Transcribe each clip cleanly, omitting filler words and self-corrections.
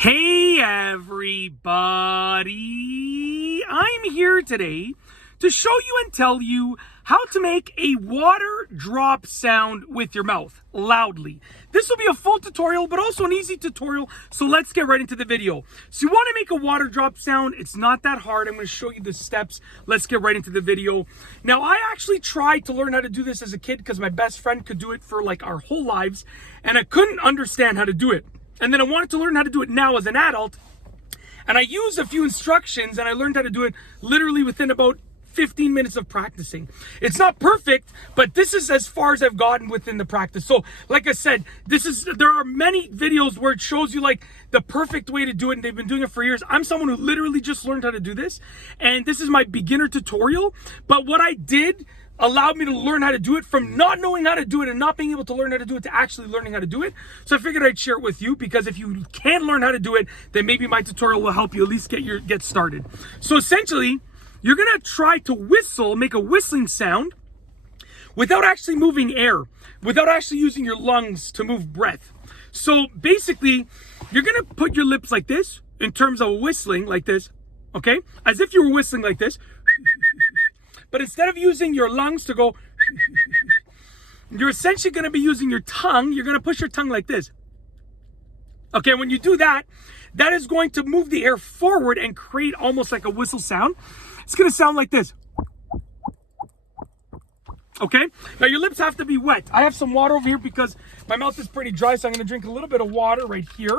Hey everybody, I'm here today to show you and tell you how to make a water drop sound with your mouth loudly. This will be a full tutorial, but also an easy tutorial, so let's get right into the video. So you want to make a water drop sound, it's not that hard. I'm going to show you the steps. Let's get right into the video. Now, I actually tried to learn how to do this as a kid because my best friend could do it for like our whole lives, and I couldn't understand how to do it. And then I wanted to learn how to do it now as an adult. And I used a few instructions and I learned how to do it literally within about 15 minutes of practicing. It's not perfect, but this is as far as I've gotten within the practice. So like I said, there are many videos where it shows you like the perfect way to do it, and they've been doing it for years. I'm someone who literally just learned how to do this, and this is my beginner tutorial. But what I did allowed me to learn how to do it from not knowing how to do it and not being able to learn how to do it to actually learning how to do it. So I figured I'd share it with you, because if you can learn how to do it, then maybe my tutorial will help you at least get started. So essentially, you're gonna try to whistle, make a whistling sound without actually moving air, without actually using your lungs to move breath. So basically, you're gonna put your lips like this in terms of whistling like this, okay? As if you were whistling like this. But instead of using your lungs to go, you're essentially going to be using your tongue. You're going to push your tongue like this. Okay, when you do that, that is going to move the air forward and create almost like a whistle sound. It's going to sound like this. Okay, now your lips have to be wet. I have some water over here because my mouth is pretty dry, so I'm going to drink a little bit of water right here.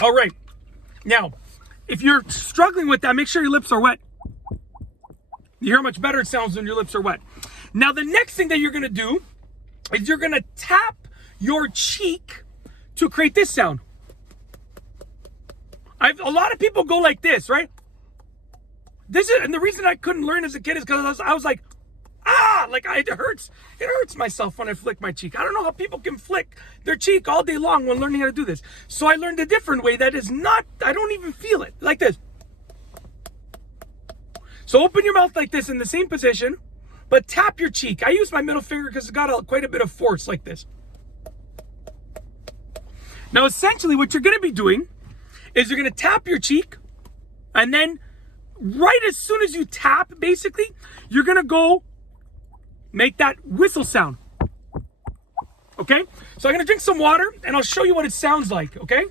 All right, now, if you're struggling with that, make sure your lips are wet. You hear how much better it sounds when your lips are wet. Now, the next thing that you're going to do is you're going to tap your cheek to create this sound. A lot of people go like this, right? And the reason I couldn't learn as a kid is because I was like, it hurts. It hurts myself when I flick my cheek. I don't know how people can flick their cheek all day long when learning how to do this. So I learned a different way that is not, I don't even feel it, like this. So open your mouth like this in the same position, but tap your cheek. I use my middle finger because it's got quite a bit of force like this. Now, essentially what you're going to be doing is you're going to tap your cheek, and then right as soon as you tap, basically, you're going to go make that whistle sound. Okay? So I'm going to drink some water, and I'll show you what it sounds like, okay?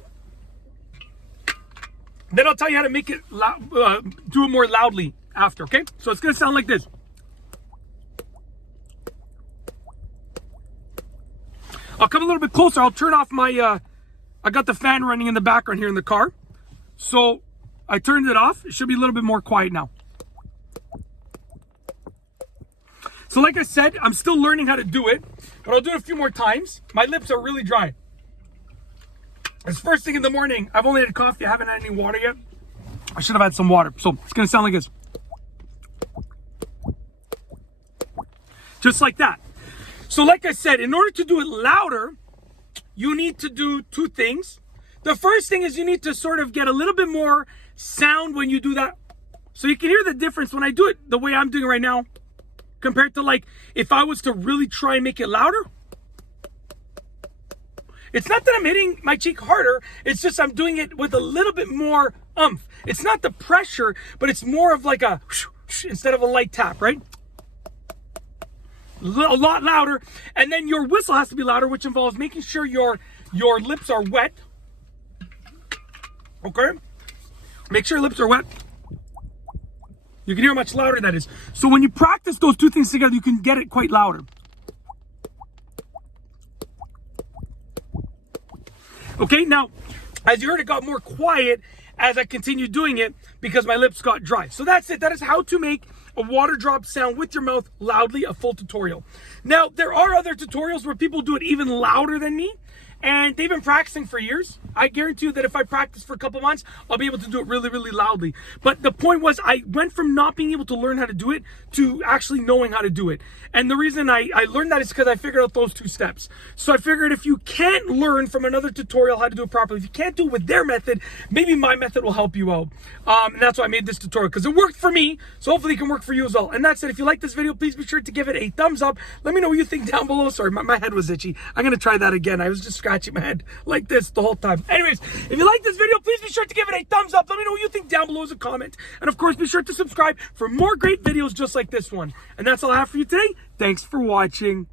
Then I'll tell you how to make it do it more loudly after, okay? So it's gonna sound like this. I'll come a little bit closer. I'll turn off my, I got the fan running in the background here in the car. So I turned it off. It should be a little bit more quiet now. So like I said, I'm still learning how to do it, but I'll do it a few more times. My lips are really dry. It's first thing in the morning. I've only had coffee. I haven't had any water yet. I should have had some water. So it's gonna sound like this. Just like that. So like I said, in order to do it louder, you need to do two things. The first thing is you need to sort of get a little bit more sound when you do that. So you can hear the difference when I do it the way I'm doing it right now, compared to like if I was to really try and make it louder. It's not that I'm hitting my cheek harder, it's just I'm doing it with a little bit more oomph. It's not the pressure, but it's more of like a whoosh, instead of a light tap, right? A lot louder. And then your whistle has to be louder, which involves making sure your lips are wet. Okay? Make sure your lips are wet. You can hear how much louder that is. So when you practice those two things together, you can get it quite louder. Okay, now, as you heard, it got more quiet as I continued doing it because my lips got dry. So that's it. That is how to make a water drop sound with your mouth loudly, a full tutorial. Now, there are other tutorials where people do it even louder than me, and they've been practicing for years. I guarantee you that if I practice for a couple months, I'll be able to do it really, really loudly. But the point was, I went from not being able to learn how to do it to actually knowing how to do it. And the reason I learned that is because I figured out those two steps. So I figured if you can't learn from another tutorial how to do it properly, if you can't do it with their method, maybe my method will help you out. And that's why I made this tutorial, because it worked for me. So hopefully it can work for you as well. And that's it. If you like this video, please be sure to give it a thumbs up. Let me know what you think down below. Sorry, my head was itchy. I'm going to try that again. I was just scratching my head like this the whole time. Anyways, if you like this video, please be sure to give it a thumbs up. Let me know what you think down below as a comment. And of course, be sure to subscribe for more great videos just like this one. And that's all I have for you today. Thanks for watching.